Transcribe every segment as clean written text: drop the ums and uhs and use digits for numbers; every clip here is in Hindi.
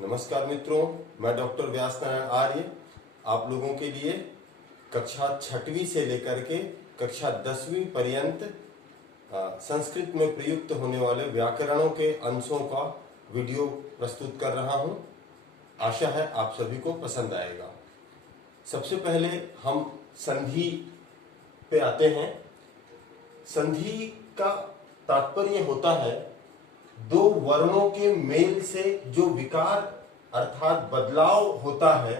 नमस्कार मित्रों, मैं डॉक्टर व्यास नारायण आर्य आप लोगों के लिए कक्षा 6वीं से लेकर के कक्षा 10वीं पर्यंत संस्कृत में प्रयुक्त होने वाले व्याकरणों के अंशों का वीडियो प्रस्तुत कर रहा हूं। आशा है आप सभी को पसंद आएगा। सबसे पहले हम संधि पे आते हैं। संधि का तात्पर्य होता है दो वर्णों के मेल से जो विकार अर्थात बदलाव होता है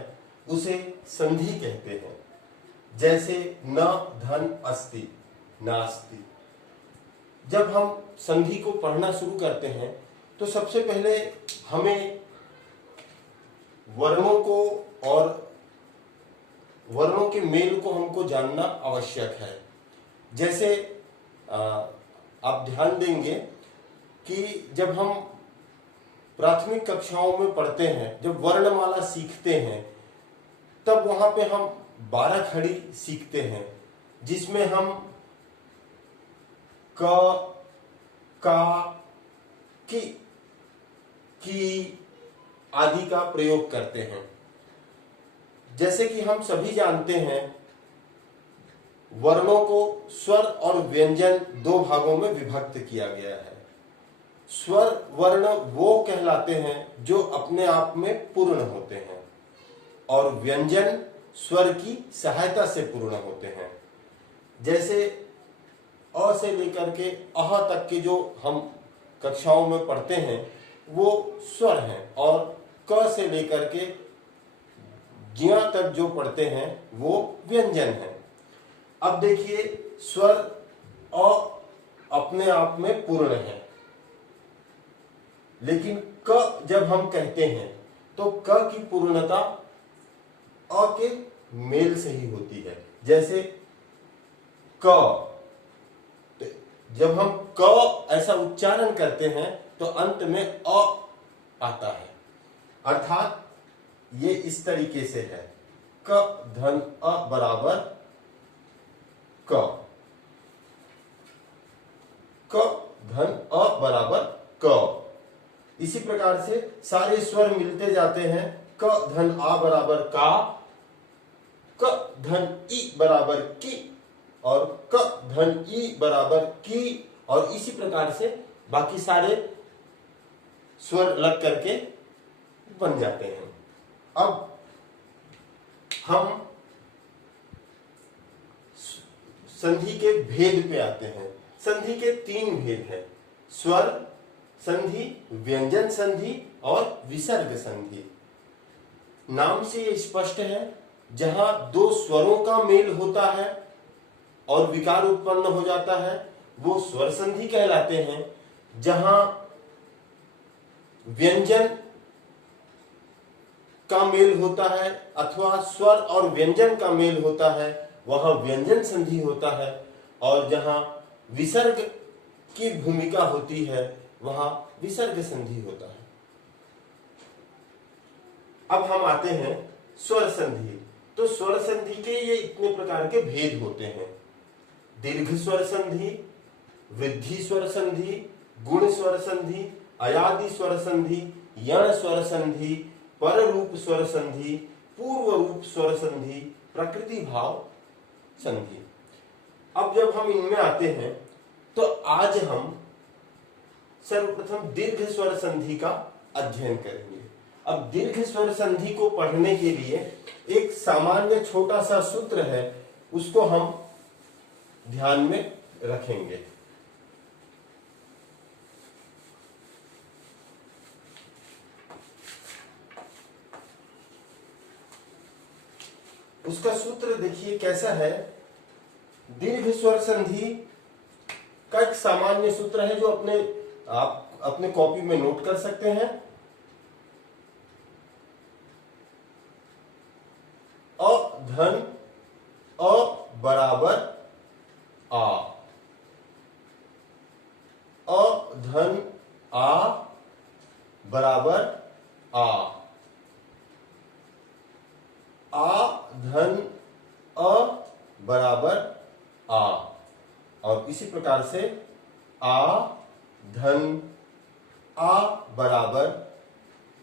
उसे संधि कहते हैं। जैसे न धन अस्ति नास्ति। जब हम संधि को पढ़ना शुरू करते हैं तो सबसे पहले हमें वर्णों को और वर्णों के मेल को हमको जानना आवश्यक है। जैसे आप ध्यान देंगे कि जब हम प्राथमिक कक्षाओं में पढ़ते हैं, जब वर्णमाला सीखते हैं, तब वहां पे हम 12 खड़ी सीखते हैं, जिसमें हम क, का, की आदि का प्रयोग करते हैं। जैसे कि हम सभी जानते हैं, वर्णों को स्वर और व्यंजन दो भागों में विभक्त किया गया है। स्वर वर्ण वो कहलाते हैं जो अपने आप में पूर्ण होते हैं और व्यंजन स्वर की सहायता से पूर्ण होते हैं। जैसे अ से लेकर के अह तक के जो हम कक्षाओं में पढ़ते हैं वो स्वर हैं, और क से लेकर के ज्ञ तक जो पढ़ते हैं वो व्यंजन हैं। अब देखिए, स्वर अ अपने आप में पूर्ण है, लेकिन क जब हम कहते हैं तो क की पूर्णता अ के मेल से ही होती है। जैसे क, तो जब हम क ऐसा उच्चारण करते हैं तो अंत में अ आता है, अर्थात ये इस तरीके से है क धन अ बराबर क, क धन अ बराबर क। इसी प्रकार से सारे स्वर मिलते जाते हैं। क धन आ बराबर का, क धन ई बराबर की, और क धन ई बराबर की, और इसी प्रकार से बाकी सारे स्वर लग करके बन जाते हैं। अब हम संधि के भेद पे आते हैं। संधि के 3 भेद हैं: स्वर संधि, व्यंजन संधि और विसर्ग संधि। नाम से ये स्पष्ट है, जहां दो स्वरों का मेल होता है और विकार उत्पन्न हो जाता है वो स्वर संधि कहलाते हैं। जहां व्यंजन का मेल होता है अथवा स्वर और व्यंजन का मेल होता है वहां व्यंजन संधि होता है, और जहां विसर्ग की भूमिका होती है वहां विसर्ग संधि होता है। अब हम आते हैं स्वर संधि। तो स्वर संधि के ये इतने प्रकार के भेद होते हैं: दीर्घ स्वर संधि, वृद्धि स्वर संधि, गुण स्वर संधि, अयादि स्वर संधि, यण स्वर संधि, पर रूप स्वर संधि, पूर्व रूप स्वर संधि, प्रकृति भाव संधि। अब जब हम इनमें आते हैं तो आज हम सर्वप्रथम दीर्घ स्वर संधि का अध्ययन करेंगे। अब दीर्घ स्वर संधि को पढ़ने के लिए एक सामान्य छोटा सा सूत्र है, उसको हम ध्यान में रखेंगे। उसका सूत्र देखिए कैसा है। दीर्घ स्वर संधि का एक सामान्य सूत्र है जो आप अपने कॉपी में नोट कर सकते हैं। अ धन अ बराबर आ, अ धन आ बराबर आ, आ धन अ बराबर आ, और इसी प्रकार से आ धन आ बराबर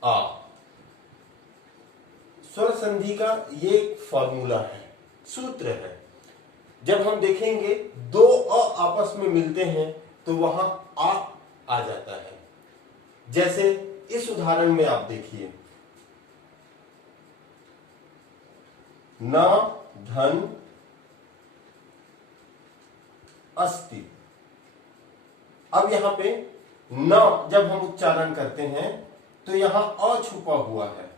आ। स्वर संधि का ये फॉर्मूला है, सूत्र है। जब हम देखेंगे दो अ आपस में मिलते हैं तो वहां आ जाता है। जैसे इस उदाहरण में आप देखिए, न धन अस्ति। अब यहां पे न जब हम उच्चारण करते हैं तो यहां अ छुपा हुआ है,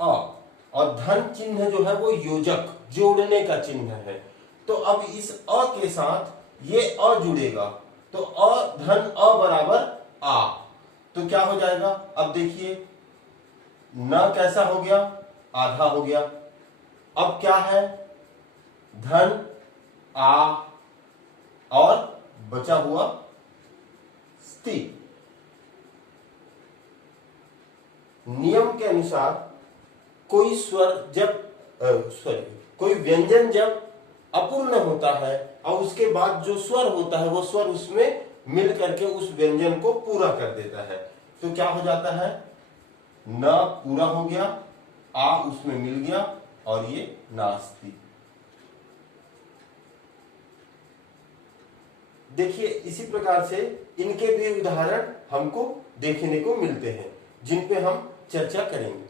अ, और धन चिन्ह जो है वो योजक, जोड़ने का चिन्ह है। तो अब इस अ के साथ ये अ जुड़ेगा तो अ धन अ बराबर आ, तो क्या हो जाएगा? अब देखिए न कैसा हो गया? आधा हो गया। अब क्या है? धन आ और बचा हुआ स्ति। नियम के अनुसार कोई स्वर जब कोई व्यंजन जब अपूर्ण होता है और उसके बाद जो स्वर होता है वो स्वर उसमें मिल करके उस व्यंजन को पूरा कर देता है। तो क्या हो जाता है? न पूरा हो गया, आ उसमें मिल गया और ये नास्ति। देखिए इसी प्रकार से इनके भी उदाहरण हमको देखने को मिलते हैं जिन पे हम चर्चा करेंगे।